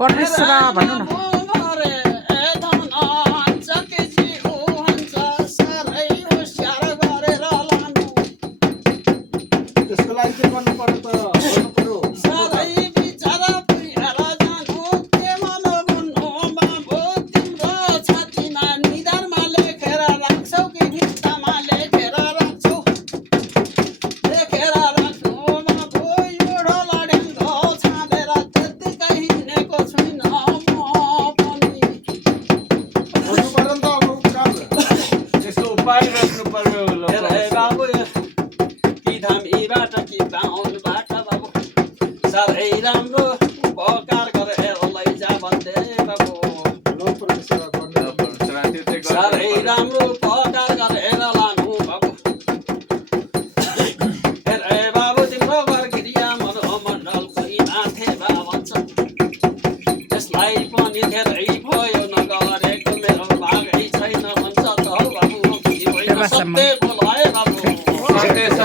परमेश्वर भन्नु न। त्यसको लागि के गर्नु पर्यो त गर्नु पर्यो साह्रै राम्रो उपकार गरेर लैजा भन्दै बाबु साह्रै राम्रो उपकार गरेर लानु बाबु ए बाबु तिम्रो घर गिरिया मण्डलको माथे भन्छ त्यसलाई पनि धेरै भयो नगरेको मेरो भागै छैन भन्छ त बाबु सत्य बोलाए बाबु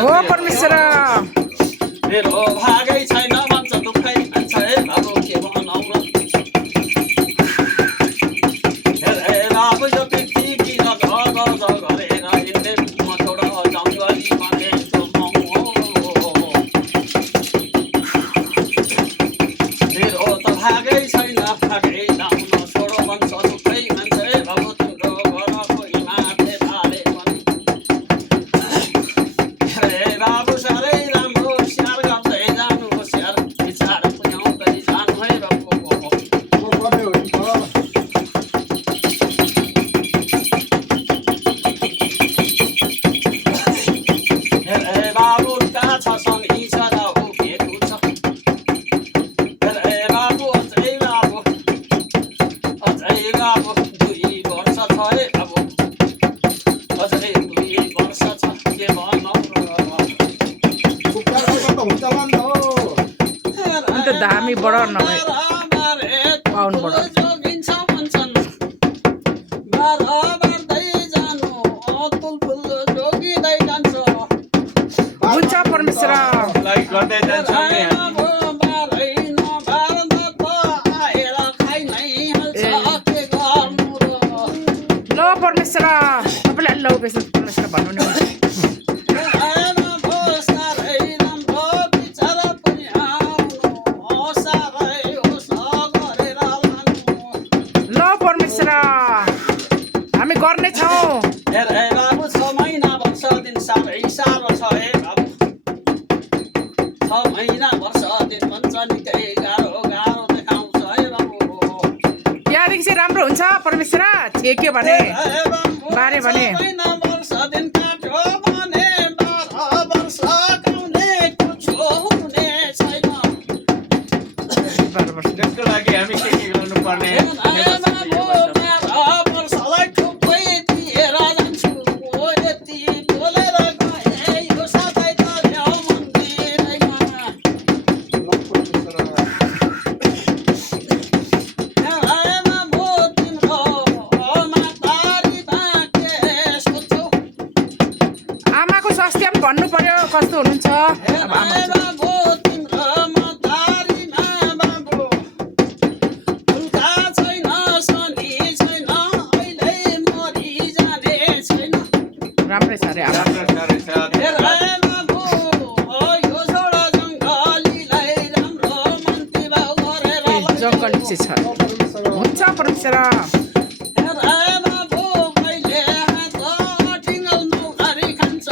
हो परमेश्वर मेरो भागै छैन धामी बड नभए पाउनु बड हुन्छ परमेश्वर गर्दै जान्छ ल परमेश्वर तपाईँले ल परमेश्वर भन्नु नि हामी गर्नेछौँ बाबु 6 महिना वर्ष दिन साह्रै साह्रो छ हे बाबु 6 महिना वर्ष दिन भन्छ निकै गाह्रो गाह्रो देखाउँछ है बाबु त्यहाँदेखि चाहिँ राम्रो हुन्छ परमेश्वर के भने बारे भने वर्ष दिन काट्यो भने 12 वर्ष गाउने कुछो हुने छैन 12 वर्ष त्यसको लागि हामी के गर्नुपर्ने स्वास्थ्य पनि भन्नु पर्यो कस्तो हुनुहुन्छ राम्रै छ अरे जङ्गली चाहिँ छ हुन्छ परमेश्वर